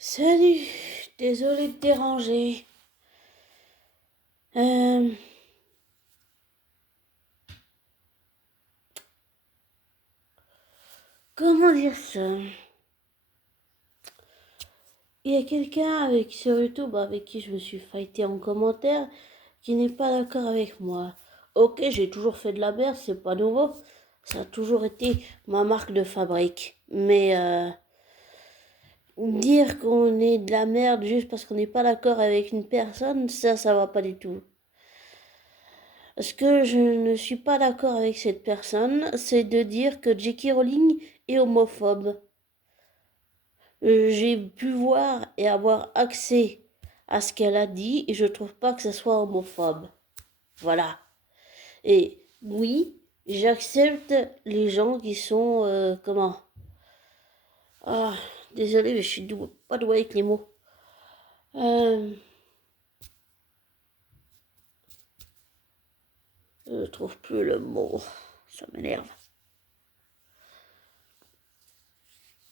Salut, désolé de te déranger. Euh, Comment dire ça? Il y a quelqu'un sur YouTube avec qui je me suis fighté en commentaire qui n'est pas d'accord avec moi. Ok, j'ai toujours fait de la merde, c'est pas nouveau. Ça a toujours été ma marque de fabrique. Mais dire qu'on est de la merde juste parce qu'on n'est pas d'accord avec une personne, ça va pas du tout. Ce que je ne suis pas d'accord avec cette personne, c'est de dire que J.K. Rowling est homophobe. J'ai pu voir et avoir accès à ce qu'elle a dit et je trouve pas que ce soit homophobe. Voilà. Et oui, j'accepte les gens qui sont comment? Ah, désolé, mais je suis pas douée avec les mots. Euh, je trouve plus le mot. Ça m'énerve.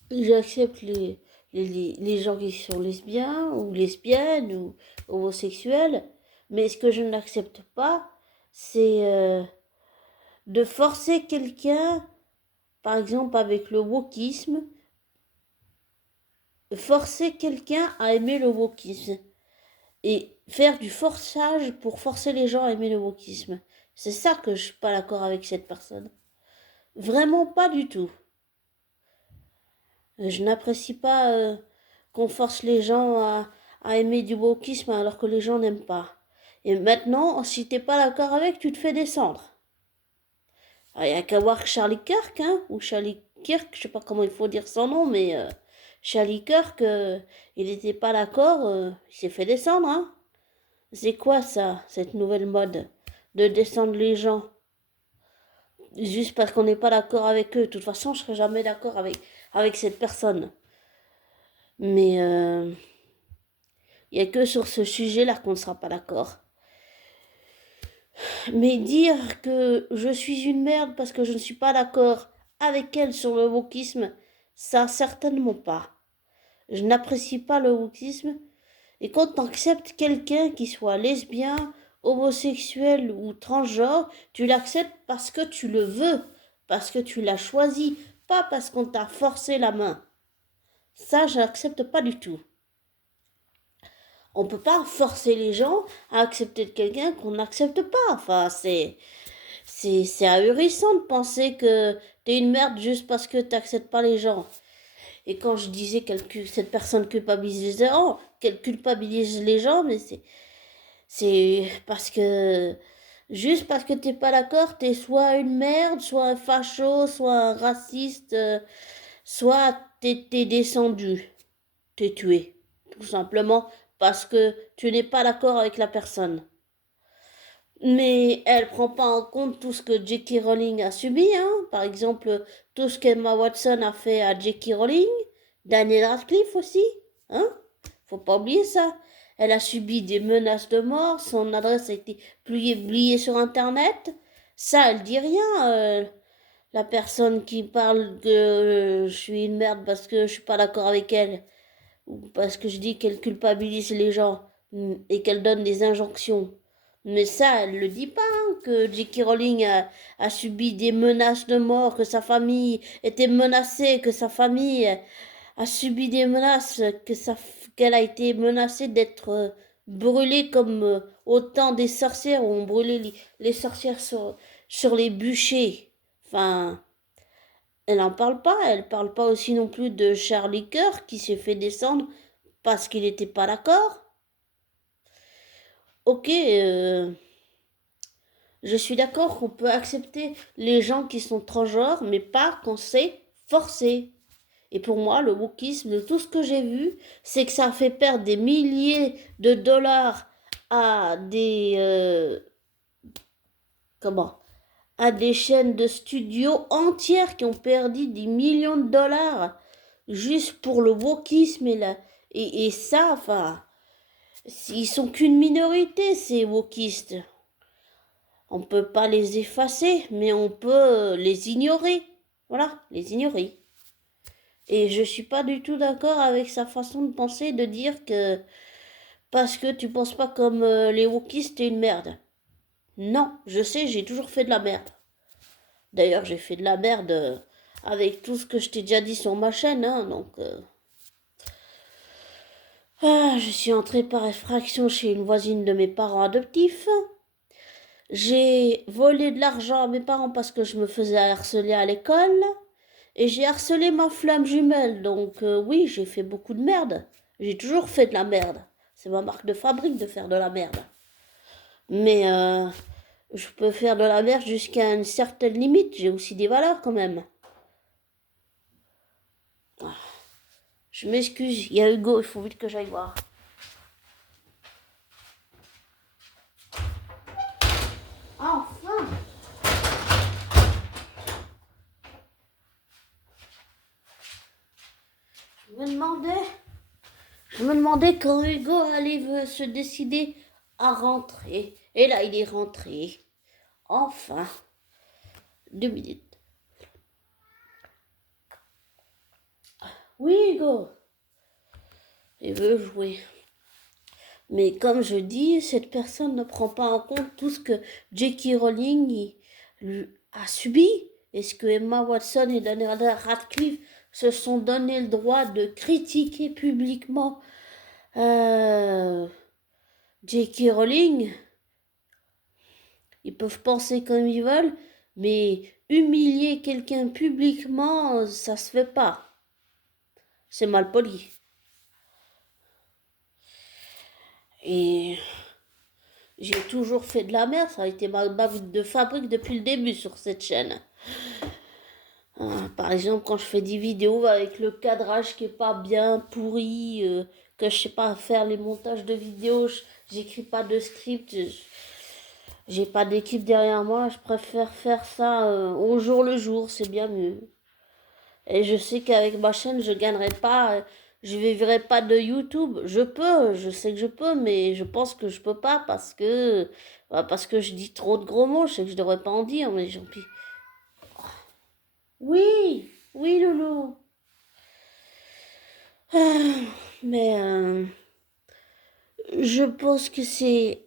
J'accepte les gens qui sont lesbiens ou lesbiennes ou homosexuels, mais ce que je n'accepte pas, c'est de forcer quelqu'un, par exemple avec le wokisme, forcer quelqu'un à aimer le wokisme et faire du forçage pour forcer les gens à aimer le wokisme. C'est ça que je suis pas d'accord avec cette personne. Vraiment pas du tout. Je n'apprécie pas qu'on force les gens à aimer du wokisme alors que les gens n'aiment pas. Et maintenant, si t'es pas d'accord avec, tu te fais descendre. Il n'y a qu'à voir Charlie Kirk, hein, ou Charlie Kirk, je sais pas comment il faut dire son nom, mais Charlie Kirk, il n'était pas d'accord, il s'est fait descendre, hein. C'est quoi ça, cette nouvelle mode de descendre les gens juste parce qu'on n'est pas d'accord avec eux? De toute façon, je serai jamais d'accord avec cette personne. Mais il n'y a que sur ce sujet-là qu'on ne sera pas d'accord. Mais dire que je suis une merde parce que je ne suis pas d'accord avec elle sur le wokisme, ça certainement pas. Je n'apprécie pas le wokisme. Et quand tu acceptes quelqu'un qui soit lesbien, homosexuel ou transgenre, tu l'acceptes parce que tu le veux, parce que tu l'as choisi, pas parce qu'on t'a forcé la main. Ça, je n'accepte pas du tout. On ne peut pas forcer les gens à accepter quelqu'un qu'on n'accepte pas. Enfin, c'est ahurissant de penser que t'es une merde juste parce que t'acceptes pas les gens. Et quand je disais que cette personne culpabilise les gens, qu'elle culpabilise les gens, mais c'est parce que juste parce que t'es pas d'accord, t'es soit une merde, soit un facho, soit un raciste, soit t'es descendu, t'es tué. Tout simplement parce que tu n'es pas d'accord avec la personne. Mais elle prend pas en compte tout ce que J.K. Rowling a subi, hein. Par exemple, tout ce qu'Emma Watson a fait à J.K. Rowling, Daniel Radcliffe aussi, hein. Faut pas oublier ça. Elle a subi des menaces de mort, son adresse a été publiée sur Internet. Ça, elle dit rien. La personne qui parle que je suis une merde parce que je suis pas d'accord avec elle, ou parce que je dis qu'elle culpabilise les gens et qu'elle donne des injonctions. Mais ça, elle le dit pas, hein, que J.K. Rowling a subi des menaces de mort, que sa famille était menacée, que sa famille a subi des menaces, qu'elle a été menacée d'être brûlée comme au temps des sorcières où on brûlait les sorcières sur les bûchers. Enfin, elle n'en parle pas. Elle parle pas aussi non plus de Charlie Kirk qui s'est fait descendre parce qu'il n'était pas d'accord. Ok, je suis d'accord qu'on peut accepter les gens qui sont transgenres, mais pas quand c'est forcé. Et pour moi, le wokisme, de tout ce que j'ai vu, c'est que ça fait perdre des milliers de dollars à des comment à des chaînes de studios entières qui ont perdu des millions de dollars juste pour le wokisme et ça, enfin, ils sont qu'une minorité ces wokistes. On ne peut pas les effacer, mais on peut les ignorer. Voilà, les ignorer. Et je suis pas du tout d'accord avec sa façon de penser, de dire que parce que tu penses pas comme les wokistes, t'es une merde. Non, je sais, j'ai toujours fait de la merde. D'ailleurs, j'ai fait de la merde avec tout ce que je t'ai déjà dit sur ma chaîne, hein, donc... je suis entrée par effraction chez une voisine de mes parents adoptifs. J'ai volé de l'argent à mes parents parce que je me faisais harceler à l'école. Et j'ai harcelé ma flamme jumelle. Donc oui, j'ai fait beaucoup de merde. J'ai toujours fait de la merde. C'est ma marque de fabrique de faire de la merde. Mais je peux faire de la merde jusqu'à une certaine limite. J'ai aussi des valeurs quand même. Je m'excuse, il y a Hugo, il faut vite que j'aille voir. Enfin! Je me demandais, je me demandais quand Hugo allait se décider à rentrer. Et là, il est rentré. Enfin. 2 minutes. Oui, Hugo. Il veut jouer. Mais comme je dis, cette personne ne prend pas en compte tout ce que J.K. Rowling a subi et ce que Emma Watson et Daniel Radcliffe se sont donné le droit de critiquer publiquement J.K. Rowling. Ils peuvent penser comme ils veulent, mais humilier quelqu'un publiquement, ça se fait pas. C'est mal poli. Et j'ai toujours fait de la merde, ça a été ma marque de fabrique depuis le début sur cette chaîne. Par exemple, quand je fais des vidéos avec le cadrage qui est pas bien pourri, que je sais pas faire les montages de vidéos, j'écris pas de script, j'ai pas d'équipe derrière moi, je préfère faire ça au jour le jour, c'est bien mieux. Et je sais qu'avec ma chaîne, je gagnerai pas, je vivrai pas de YouTube. Je peux, je sais que je peux, mais je pense que je peux pas parce que je dis trop de gros mots. Je sais que je devrais pas en dire, mais j'en pis. Oui, oui, Loulou. Ah, mais je pense que c'est.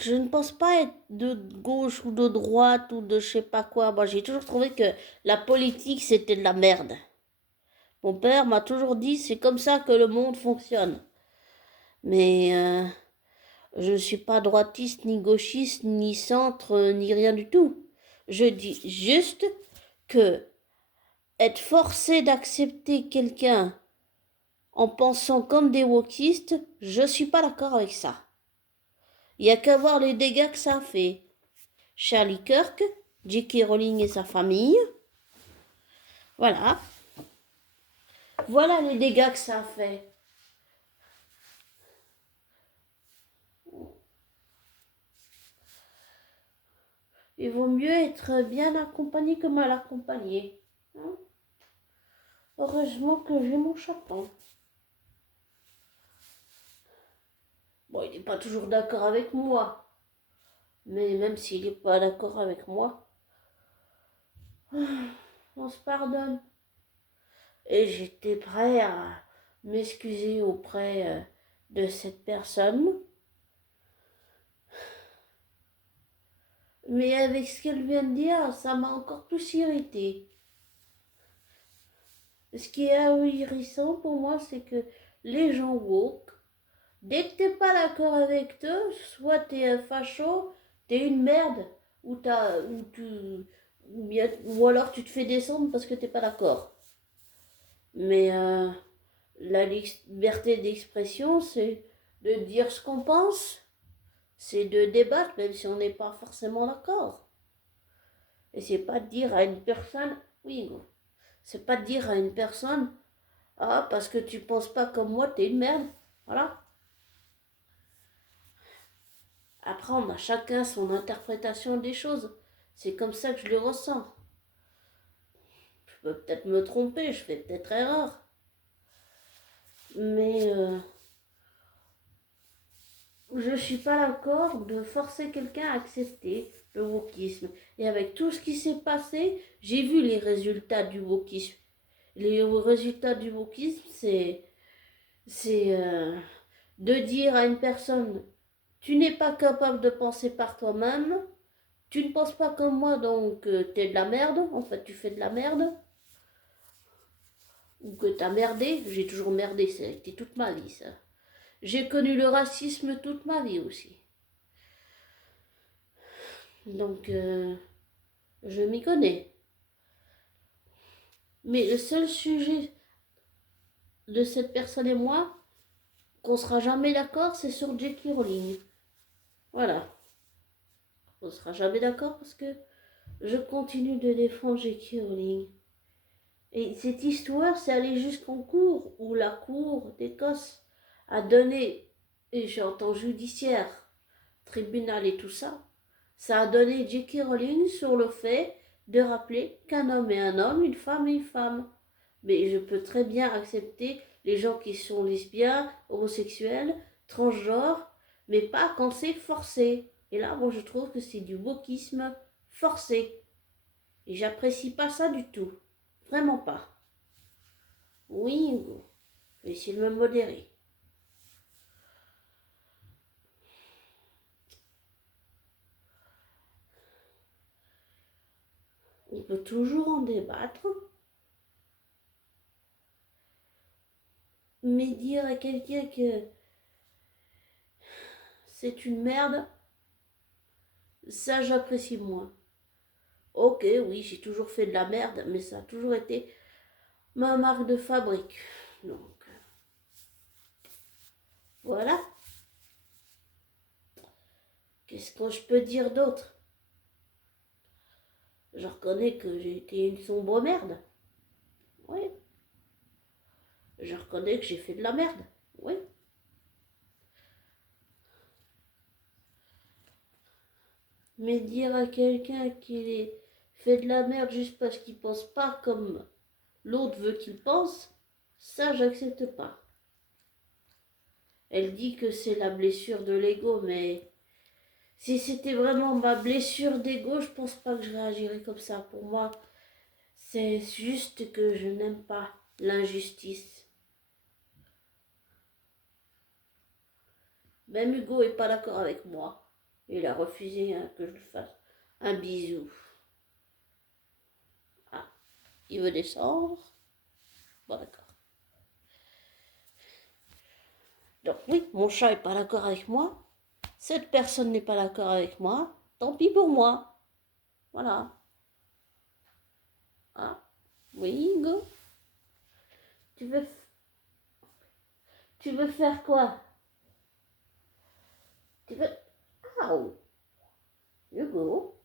Je ne pense pas être de gauche ou de droite ou de je sais pas quoi. Moi, j'ai toujours trouvé que la politique, c'était de la merde. Mon père m'a toujours dit, c'est comme ça que le monde fonctionne. Mais je ne suis pas droitiste, ni gauchiste, ni centre, ni rien du tout. Je dis juste que être forcé d'accepter quelqu'un en pensant comme des wokistes, je suis pas d'accord avec ça. Il y a qu'à voir les dégâts que ça a fait. Charlie Kirk, J.K. Rowling et sa famille. Voilà. Voilà les dégâts que ça a fait. Il vaut mieux être bien accompagné que mal accompagné. Hein. Heureusement que j'ai mon chaton. Bon, il n'est pas toujours d'accord avec moi. Mais même s'il n'est pas d'accord avec moi, on se pardonne. Et j'étais prêt à m'excuser auprès de cette personne. Mais avec ce qu'elle vient de dire, ça m'a encore plus irrité. Ce qui est ahurissant pour moi, c'est que les gens woke, dès que t'es pas d'accord avec eux, soit t'es un facho, t'es une merde, ou alors tu te fais descendre parce que t'es pas d'accord. Mais la liberté d'expression, c'est de dire ce qu'on pense, c'est de débattre même si on n'est pas forcément d'accord. Et c'est pas de dire à une personne, oui, c'est pas de dire à une personne, ah, parce que tu penses pas comme moi, t'es une merde. Voilà. Après, on a chacun son interprétation des choses. C'est comme ça que je le ressens. Je peux peut-être me tromper, je fais peut-être erreur. Mais je ne suis pas d'accord de forcer quelqu'un à accepter le wokisme. Et avec tout ce qui s'est passé, j'ai vu les résultats du wokisme. Les résultats du wokisme, c'est de dire à une personne, tu n'es pas capable de penser par toi-même, tu ne penses pas comme moi, donc t'es de la merde, en fait tu fais de la merde, ou que t'as merdé, j'ai toujours merdé, ça a été toute ma vie ça. J'ai connu le racisme toute ma vie aussi. Donc je m'y connais. Mais le seul sujet de cette personne et moi, qu'on sera jamais d'accord, c'est sur J.K. Rowling. Voilà. On sera jamais d'accord parce que je continue de défendre J.K. Rowling. Et cette histoire, c'est allé jusqu'en cour, où la cour d'Écosse a donné, et j'ai entendu judiciaire, tribunal et tout ça, ça a donné J.K. Rowling sur le fait de rappeler qu'un homme est un homme, une femme est une femme. Mais je peux très bien accepter les gens qui sont lesbiens, homosexuels, transgenres, mais pas quand c'est forcé. Et là, moi, je trouve que c'est du wokisme forcé. Et j'apprécie pas ça du tout. Vraiment pas. Oui, Hugo. Je vais essayer de me modérer. On peut toujours en débattre. Mais dire à quelqu'un que c'est une merde, ça j'apprécie moins. Ok, oui, j'ai toujours fait de la merde, mais ça a toujours été ma marque de fabrique. Donc, voilà. Qu'est-ce que je peux dire d'autre? Je reconnais que j'ai été une sombre merde. Oui. Je reconnais que j'ai fait de la merde. Oui. Mais dire à quelqu'un qu'il fait de la merde juste parce qu'il pense pas comme l'autre veut qu'il pense, ça j'accepte pas. Elle dit que c'est la blessure de l'ego, mais si c'était vraiment ma blessure d'ego, je pense pas que je réagirais comme ça. Pour moi, c'est juste que je n'aime pas l'injustice. Même Hugo est pas d'accord avec moi. Il a refusé que je lui fasse un bisou. Ah, il veut descendre. Bon, d'accord. Donc oui, mon chat est pas d'accord avec moi. Cette personne n'est pas d'accord avec moi. Tant pis pour moi. Voilà. Ah, oui, Hugo. Tu veux, tu veux faire quoi? Tu veux... Ah, Hugo.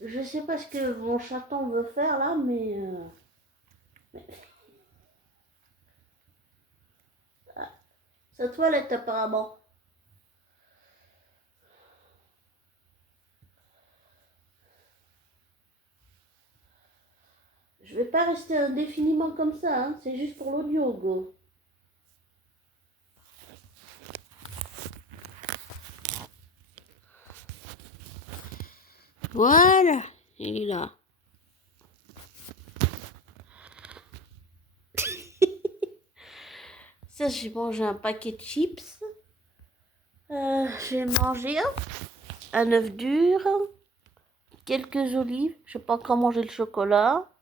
Je sais pas ce que mon chaton veut faire là, mais... Ah, sa toilette apparemment. Je vais pas rester indéfiniment comme ça, hein. C'est juste pour l'audio, Hugo. Voilà, il est là. Ça, j'ai mangé un paquet de chips. J'ai mangé un œuf dur, quelques olives. Je n'ai pas encore mangé le chocolat.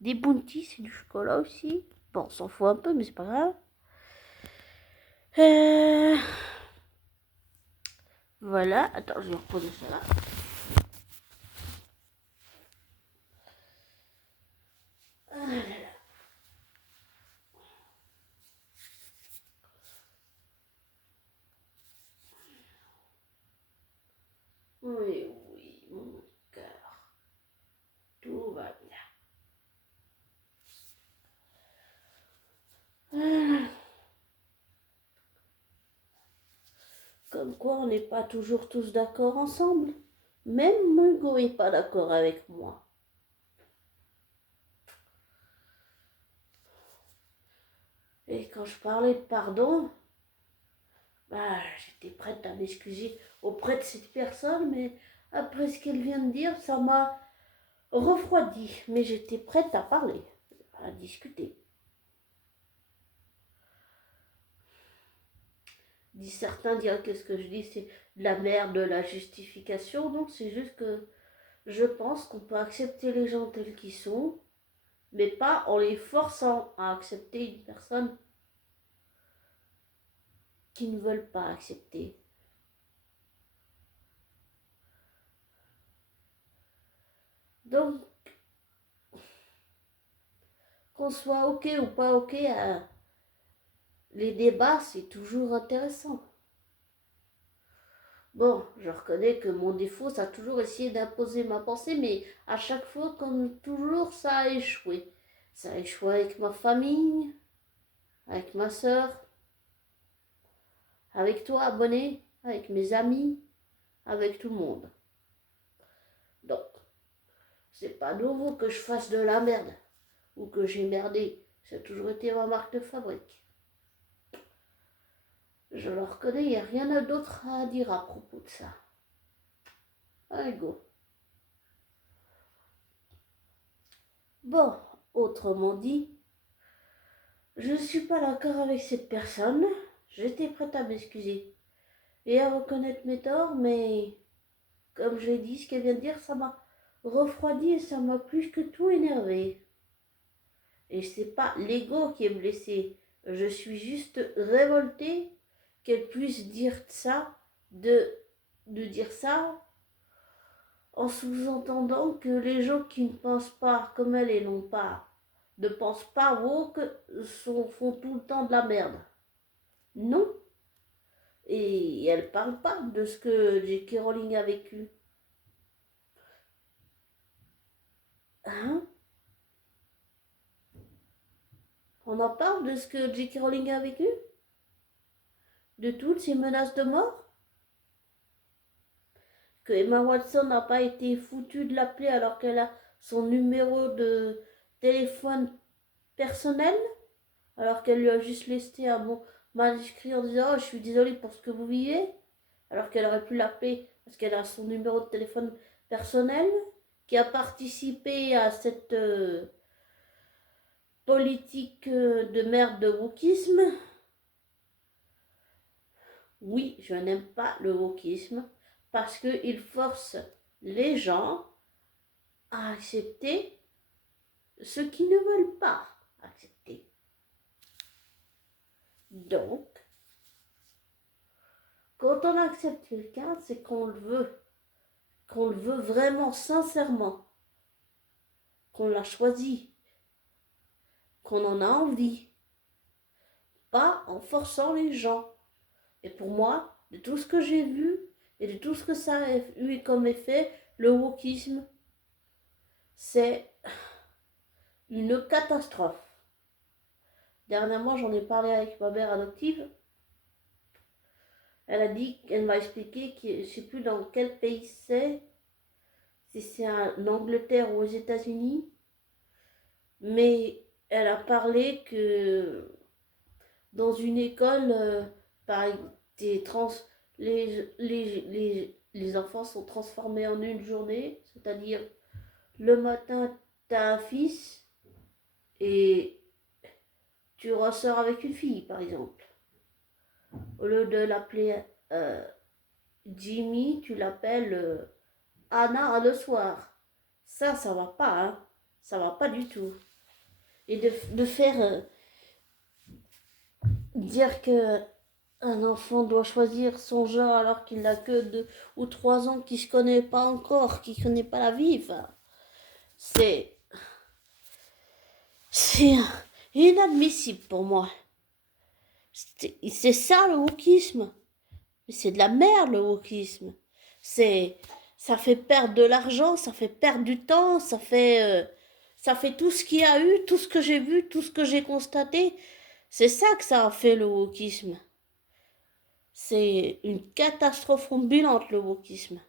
Des bounties, c'est du chocolat aussi. Bon, on s'en fout un peu, mais c'est pas grave. Voilà. Attends, je vais reposer ça là. Ah là là. Oui, oui, mon cœur. Tout va bien. Comme quoi, on n'est pas toujours tous d'accord ensemble. Même Hugo n'est pas d'accord avec moi. Et quand je parlais de pardon, bah, j'étais prête à m'excuser auprès de cette personne, mais après ce qu'elle vient de dire, ça m'a refroidi. Mais j'étais prête à parler, à discuter. Certains diraient que ce que je dis, c'est de la merde, de la justification. Non, c'est juste que je pense qu'on peut accepter les gens tels qu'ils sont, mais pas en les forçant à accepter une personne qui ne veulent pas accepter. Donc, qu'on soit ok ou pas ok, les débats, c'est toujours intéressant. Bon, je reconnais que mon défaut, ça a toujours essayé d'imposer ma pensée, mais à chaque fois, comme toujours, ça a échoué. Ça a échoué avec ma famille, avec ma sœur, avec toi, abonné, avec mes amis, avec tout le monde. Donc, c'est pas nouveau que je fasse de la merde ou que j'ai merdé. Ça a toujours été ma marque de fabrique. Je le reconnais, il n'y a rien d'autre à dire à propos de ça. Allez, go. Bon, autrement dit, je ne suis pas d'accord avec cette personne. J'étais prête à m'excuser et à reconnaître mes torts, mais comme j'ai dit, ce qu'elle vient de dire, ça m'a refroidi et ça m'a plus que tout énervé. Et c'est pas l'ego qui est blessé. Je suis juste révoltée qu'elle puisse dire ça, de dire ça, en sous-entendant que les gens qui ne pensent pas comme elle et ne pensent pas woke font tout le temps de la merde. Non. Et elle parle pas de ce que J.K. Rowling a vécu. Hein? On en parle de ce que J.K. Rowling a vécu? De toutes ces menaces de mort? Que Emma Watson n'a pas été foutue de l'appeler alors qu'elle a son numéro de téléphone personnel, alors qu'elle lui a juste laissé un bon manuscrit en disant oh, je suis désolée pour ce que vous vivez, alors qu'elle aurait pu l'appeler parce qu'elle a son numéro de téléphone personnel, qui a participé à cette politique de merde de wokisme. Oui, je n'aime pas le wokisme parce qu'il force les gens à accepter ce qu'ils ne veulent pas accepter. Donc, quand on accepte quelqu'un, c'est qu'on le veut vraiment sincèrement, qu'on l'a choisi, qu'on en a envie, pas en forçant les gens. Et pour moi, de tout ce que j'ai vu et de tout ce que ça a eu comme effet, le wokisme, c'est une catastrophe. Dernièrement, j'en ai parlé avec ma mère adoptive. Elle a dit, elle m'a expliqué, que je ne sais plus dans quel pays c'est, si c'est en Angleterre ou aux États-Unis, mais elle a parlé que dans une école, par des trans, les enfants sont transformés en une journée, c'est-à-dire le matin, tu as un fils et tu ressors avec une fille, par exemple. Au lieu de l'appeler Jimmy, tu l'appelles Anna le soir. Ça va pas, hein. Ça va pas du tout. Et de faire dire que un enfant doit choisir son genre alors qu'il n'a que 2 ou 3 ans, qu'il ne se connaît pas encore, qu'il ne connaît pas la vie, enfin, c'est inadmissible pour moi. C'est ça le wokisme. C'est de la merde le wokisme. Ça fait perdre de l'argent, ça fait perdre du temps, ça fait tout ce qu'il y a eu, tout ce que j'ai vu, tout ce que j'ai constaté. C'est ça que ça a fait le wokisme. C'est une catastrophe ambulante le wokisme.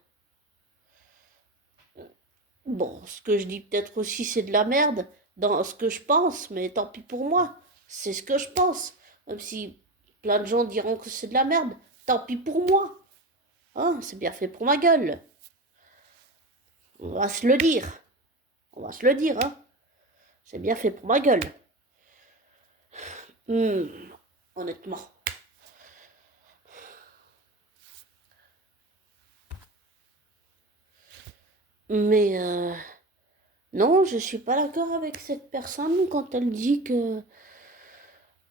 Bon, ce que je dis peut-être aussi c'est de la merde dans ce que je pense, mais tant pis pour moi. C'est ce que je pense. Même si plein de gens diront que c'est de la merde, tant pis pour moi. Hein, c'est bien fait pour ma gueule. On va se le dire. On va se le dire, hein. C'est bien fait pour ma gueule. Honnêtement. Mais non, je suis pas d'accord avec cette personne quand elle dit que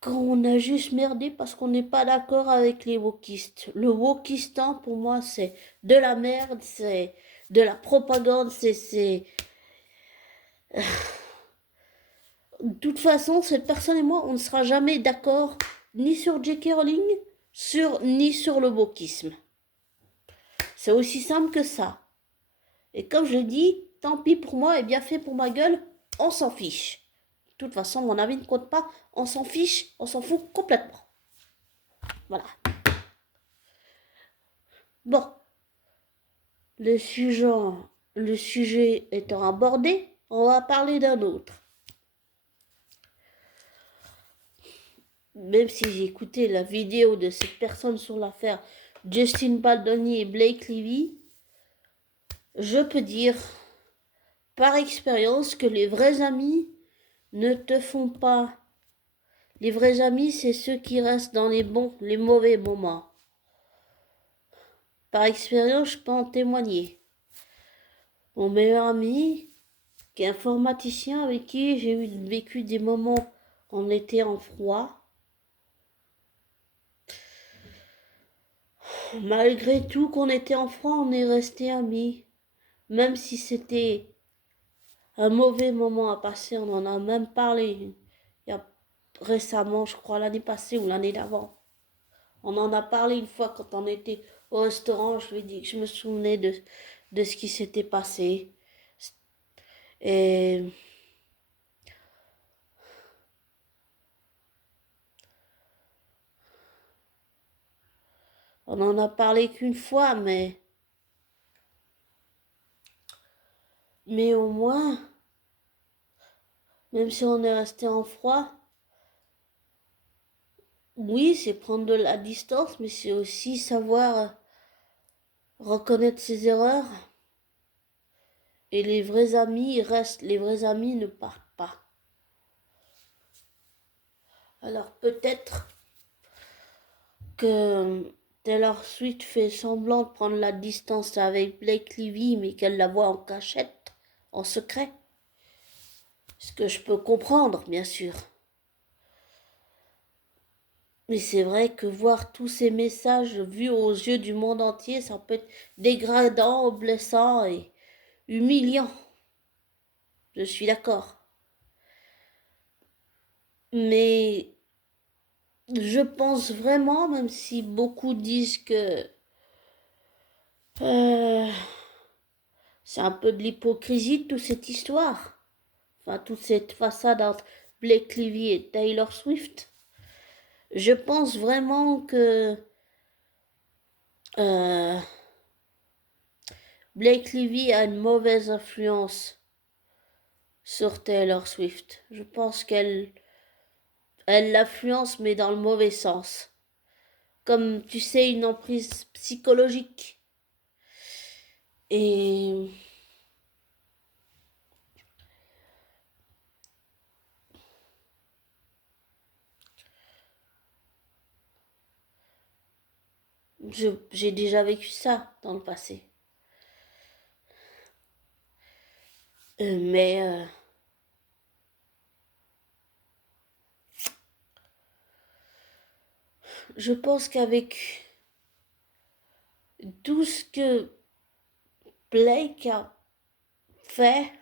qu'on a juste merdé parce qu'on n'est pas d'accord avec les wokistes. Le wokistan, pour moi, c'est de la merde, c'est de la propagande, c'est... De toute façon, cette personne et moi, on ne sera jamais d'accord ni sur J.K. Rowling, ni sur le wokisme. C'est aussi simple que ça. Et comme je l'ai dit, tant pis pour moi et bien fait pour ma gueule, on s'en fiche. De toute façon, mon avis ne compte pas, on s'en fiche, on s'en fout complètement. Voilà. Bon, le sujet étant abordé, on va parler d'un autre. Même si j'ai écouté la vidéo de cette personne sur l'affaire Justin Baldoni et Blake Lively, je peux dire par expérience que les vrais amis ne te font pas. Les vrais amis, c'est ceux qui restent dans les bons, les mauvais moments. Par expérience, je peux en témoigner. Mon meilleur ami, qui est informaticien avec qui j'ai vécu des moments où on était en froid, malgré tout qu'on était en froid, on est resté amis. Même si c'était un mauvais moment à passer, on en a même parlé il y a récemment, je crois l'année passée ou l'année d'avant. On en a parlé une fois quand on était au restaurant, je lui ai dit que je me souvenais de ce qui s'était passé. Et on en a parlé qu'une fois, mais au moins, même si on est resté en froid, oui, c'est prendre de la distance, mais c'est aussi savoir reconnaître ses erreurs. Et les vrais amis restent, les vrais amis ne partent pas. Alors peut-être que Taylor Swift fait semblant de prendre la distance avec Blake Lively, mais qu'elle la voit en cachette, en secret. Ce que je peux comprendre, bien sûr. Mais c'est vrai que voir tous ces messages vus aux yeux du monde entier, ça peut être dégradant, blessant et humiliant. Je suis d'accord. Mais je pense vraiment, même si beaucoup disent que c'est un peu de l'hypocrisie toute cette histoire. Enfin, toute cette façade entre Blake Lively et Taylor Swift. Je pense vraiment que Blake Lively a une mauvaise influence sur Taylor Swift. Je pense qu'elle l'influence, mais dans le mauvais sens. Comme, tu sais, une emprise psychologique. Et j'ai déjà vécu ça dans le passé. Mais je pense qu'avec tout ce que Blake a fait,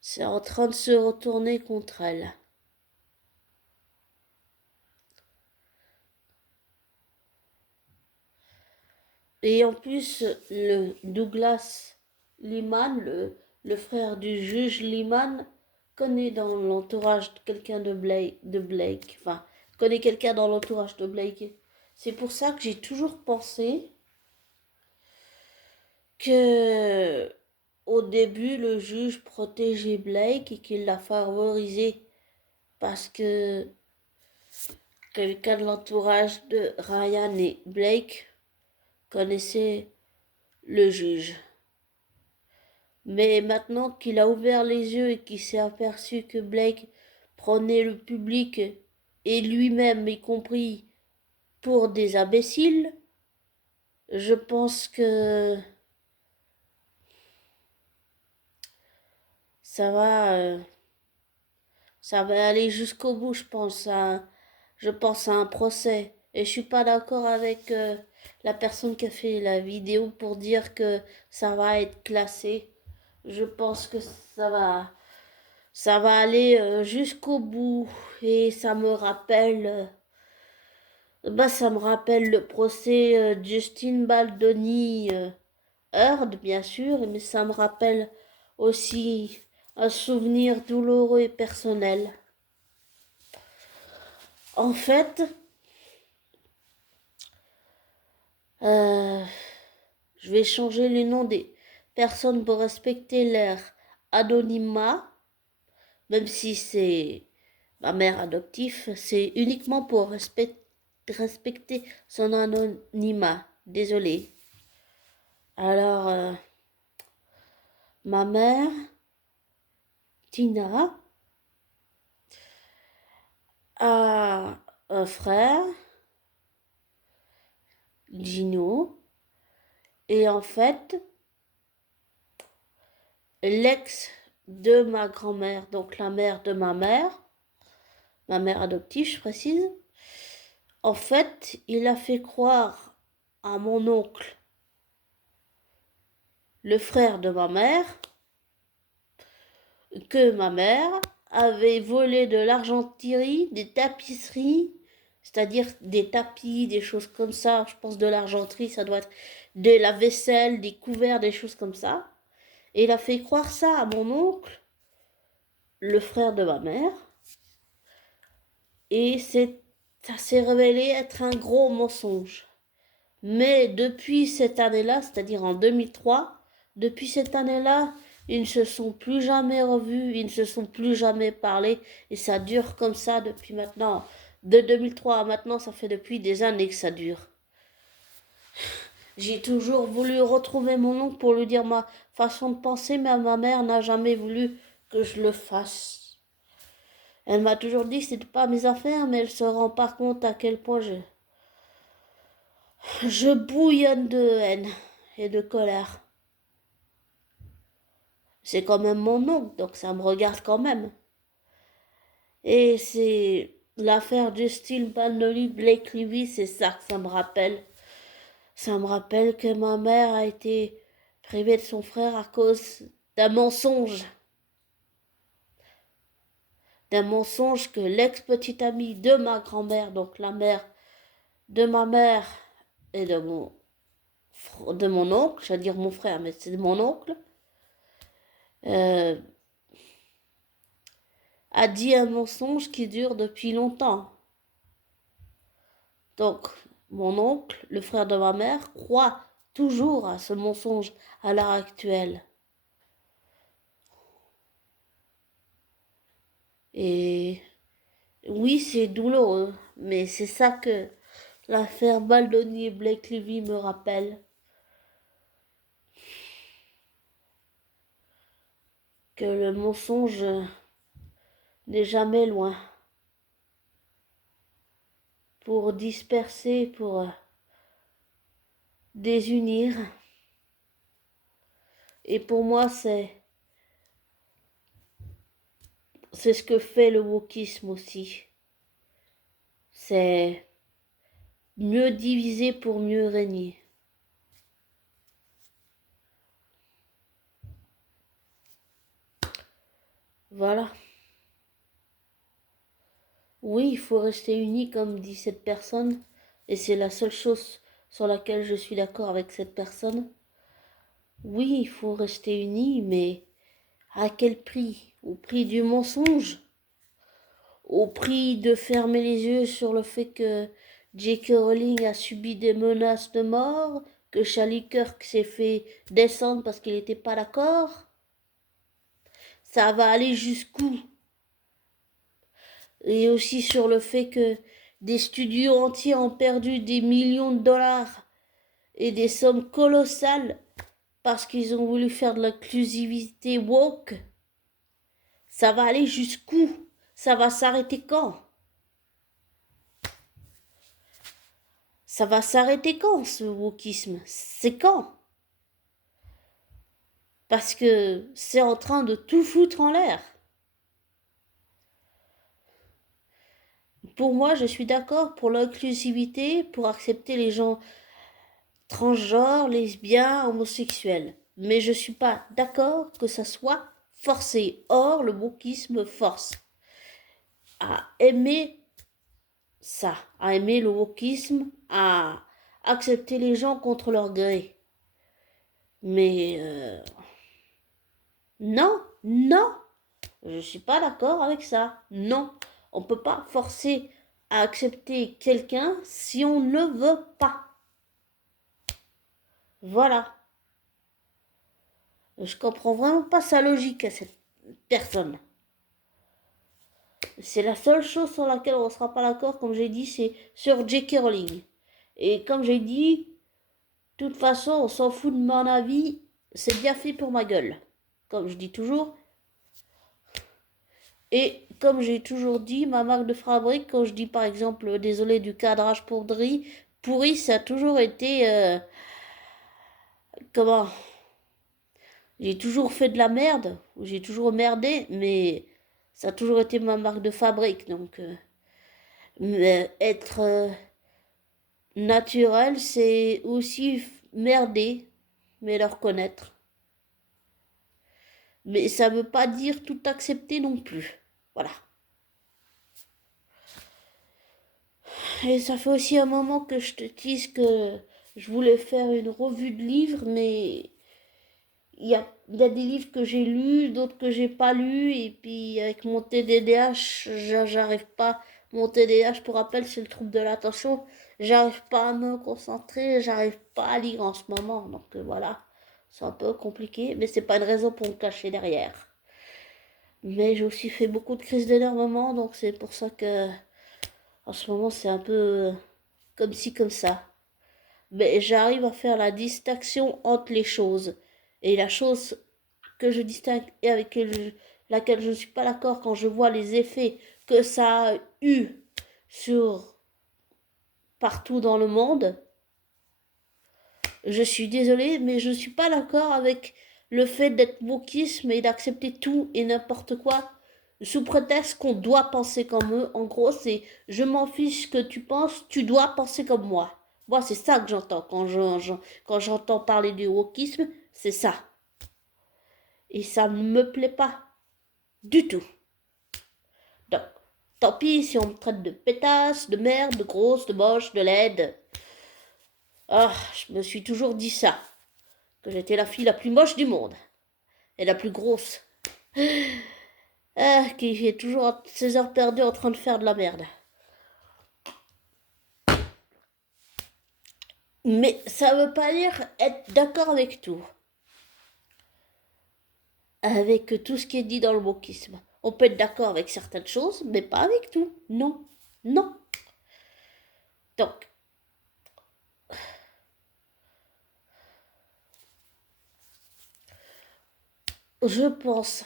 c'est en train de se retourner contre elle. Et en plus, le Douglas Liman, le frère du juge Liman, connaît dans l'entourage quelqu'un de Blake. Enfin, connaît quelqu'un dans l'entourage de Blake. C'est pour ça que j'ai toujours pensé que au début, le juge protégeait Blake et qu'il l'a favorisé parce que quelqu'un de l'entourage de Ryan et Blake connaissait le juge. Mais maintenant qu'il a ouvert les yeux et qu'il s'est aperçu que Blake prenait le public et lui-même y compris pour des imbéciles, je pense que ça va, ça va aller jusqu'au bout, je pense à un procès. Et je suis pas d'accord avec la personne qui a fait la vidéo pour dire que ça va être classé. Je pense que ça va aller jusqu'au bout. Et ça me rappelle le procès Justin Baldoni Heard, bien sûr, mais ça me rappelle aussi un souvenir douloureux et personnel. En fait, je vais changer les noms des personnes pour respecter leur anonymat, même si c'est ma mère adoptive, c'est uniquement pour respecter son anonymat. Désolée. Alors, ma mère, Tina, a un frère, Gino, et en fait, l'ex de ma grand-mère, donc la mère de ma mère adoptive, je précise, en fait, il a fait croire à mon oncle, le frère de ma mère, que ma mère avait volé de l'argenterie, des tapisseries, c'est-à-dire des tapis, des choses comme ça. Je pense de l'argenterie, ça doit être de la vaisselle, des couverts, des choses comme ça. Et il a fait croire ça à mon oncle, le frère de ma mère. Et ça s'est révélé être un gros mensonge. Mais depuis cette année-là, c'est-à-dire en 2003, depuis cette année-là, ils ne se sont plus jamais revus, ils ne se sont plus jamais parlé, et ça dure comme ça depuis maintenant. De 2003 à maintenant, ça fait depuis des années que ça dure. J'ai toujours voulu retrouver mon oncle pour lui dire ma façon de penser, mais ma mère n'a jamais voulu que je le fasse. Elle m'a toujours dit que c'était pas mes affaires, mais elle se rend pas compte à quel point je bouillonne de haine et de colère. C'est quand même mon oncle, donc ça me regarde quand même. Et c'est l'affaire Justin Baldoni Blake Lively, c'est ça que ça me rappelle. Ça me rappelle que ma mère a été privée de son frère à cause d'un mensonge. D'un mensonge que l'ex-petite amie de ma grand-mère, donc la mère de ma mère et de mon oncle, j'allais dire mon frère, mais c'est mon oncle, euh, a dit un mensonge qui dure depuis longtemps. Donc, mon oncle, le frère de ma mère, croit toujours à ce mensonge à l'heure actuelle. Et oui, c'est douloureux, mais c'est ça que l'affaire Baldoni et Blake Lively me rappelle. Que le mensonge n'est jamais loin. Pour disperser, pour désunir. Et pour moi, c'est ce que fait le wokisme aussi. C'est mieux diviser pour mieux régner. Voilà. Oui, il faut rester uni, comme dit cette personne, et c'est la seule chose sur laquelle je suis d'accord avec cette personne. Oui, il faut rester uni, mais à quel prix? Au prix du mensonge? Au prix de fermer les yeux sur le fait que J.K. Rowling a subi des menaces de mort, que Charlie Kirk s'est fait descendre parce qu'il n'était pas d'accord. Ça va aller jusqu'où? Et aussi sur le fait que des studios entiers ont perdu des millions de dollars et des sommes colossales parce qu'ils ont voulu faire de l'inclusivité woke. Ça va aller jusqu'où? Ça va s'arrêter quand? Ça va s'arrêter quand, ce wokisme? C'est quand? Parce que c'est en train de tout foutre en l'air. Pour moi, je suis d'accord pour l'inclusivité, pour accepter les gens transgenres, lesbiens, homosexuels. Mais je ne suis pas d'accord que ça soit forcé. Or, le wokisme force à aimer ça, à aimer le wokisme, à accepter les gens contre leur gré. Mais non, non, je ne suis pas d'accord avec ça. Non, on ne peut pas forcer à accepter quelqu'un si on ne veut pas. Voilà. Je comprends vraiment pas sa logique à cette personne. C'est la seule chose sur laquelle on ne sera pas d'accord, comme j'ai dit, c'est sur J.K. Rowling. Et comme j'ai dit, de toute façon, on s'en fout de mon avis, c'est bien fait pour ma gueule. Comme je dis toujours. Et comme j'ai toujours dit, ma marque de fabrique, quand je dis par exemple, désolé du cadrage pourri, ça a toujours été... comment? J'ai toujours fait de la merde, j'ai toujours merdé, mais ça a toujours été ma marque de fabrique. Donc, être naturel, c'est aussi merder, mais le reconnaître. Mais ça ne veut pas dire tout accepter non plus. Voilà. Et ça fait aussi un moment que je te dise que je voulais faire une revue de livres, mais il y a des livres que j'ai lus, d'autres que j'ai pas lus, et puis avec mon TDAH, j'arrive pas. Mon TDAH, pour rappel, c'est le trouble de l'attention. J'arrive pas à me concentrer, j'arrive pas à lire en ce moment. Donc voilà, c'est un peu compliqué, mais c'est pas une raison pour me cacher derrière. Mais j'ai aussi fait beaucoup de crises d'énervement, donc c'est pour ça que en ce moment c'est un peu comme ci, comme ça. Mais j'arrive à faire la distinction entre les choses. Et la chose que je distingue et avec laquelle je ne suis pas d'accord quand je vois les effets que ça a eu sur partout dans le monde, je suis désolée, mais je ne suis pas d'accord avec le fait d'être wokisme et d'accepter tout et n'importe quoi sous prétexte qu'on doit penser comme eux. En gros, c'est je m'en fiche que tu penses, tu dois penser comme moi. Moi, c'est ça que j'entends quand j'entends parler du wokisme, c'est ça. Et ça ne me plaît pas du tout. Donc, tant pis si on me traite de pétasse, de merde, de grosse, de moche, de laide. Ah, je me suis toujours dit ça. Que j'étais la fille la plus moche du monde. Et la plus grosse. Ah, qui est toujours ses heures perdues en train de faire de la merde. Mais ça veut pas dire être d'accord avec tout. Avec tout ce qui est dit dans le wokisme. On peut être d'accord avec certaines choses, mais pas avec tout. Non. Non. Donc, je pense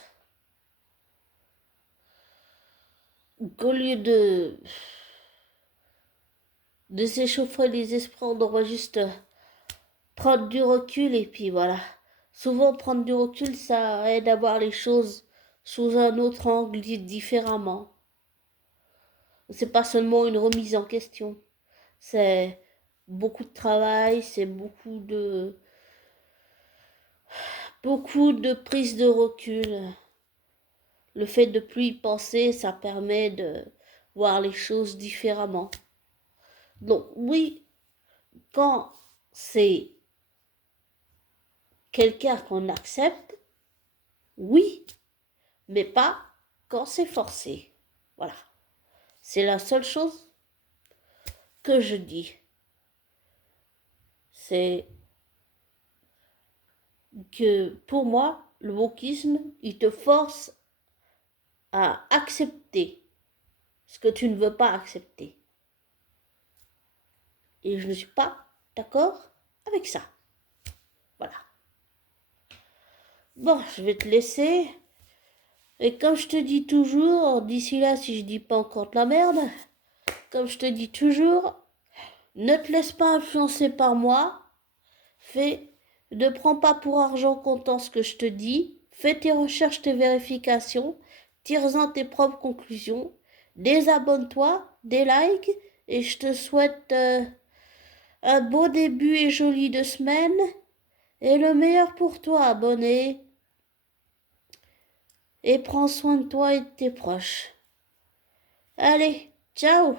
qu'au lieu de s'échauffer les esprits, on devrait juste prendre du recul et puis voilà. Souvent, prendre du recul, ça aide à voir les choses sous un autre angle, différemment. C'est pas seulement une remise en question, c'est beaucoup de travail, c'est beaucoup de prise de recul. Le fait de plus y penser, ça permet de voir les choses différemment. Donc oui, quand c'est quelqu'un qu'on accepte, oui, mais pas quand c'est forcé. Voilà. C'est la seule chose que je dis. C'est que pour moi, le wokisme, il te force à accepter ce que tu ne veux pas accepter. Et je ne suis pas d'accord avec ça. Voilà. Bon, je vais te laisser. Et comme je te dis toujours, d'ici là, si je dis pas encore de la merde, comme je te dis toujours, ne te laisse pas influencer par moi. Ne prends pas pour argent comptant ce que je te dis. Fais tes recherches, tes vérifications. Tire-en tes propres conclusions. Désabonne-toi, des likes. Et je te souhaite un beau début et joli de semaine. Et le meilleur pour toi, abonné. Et prends soin de toi et de tes proches. Allez, ciao!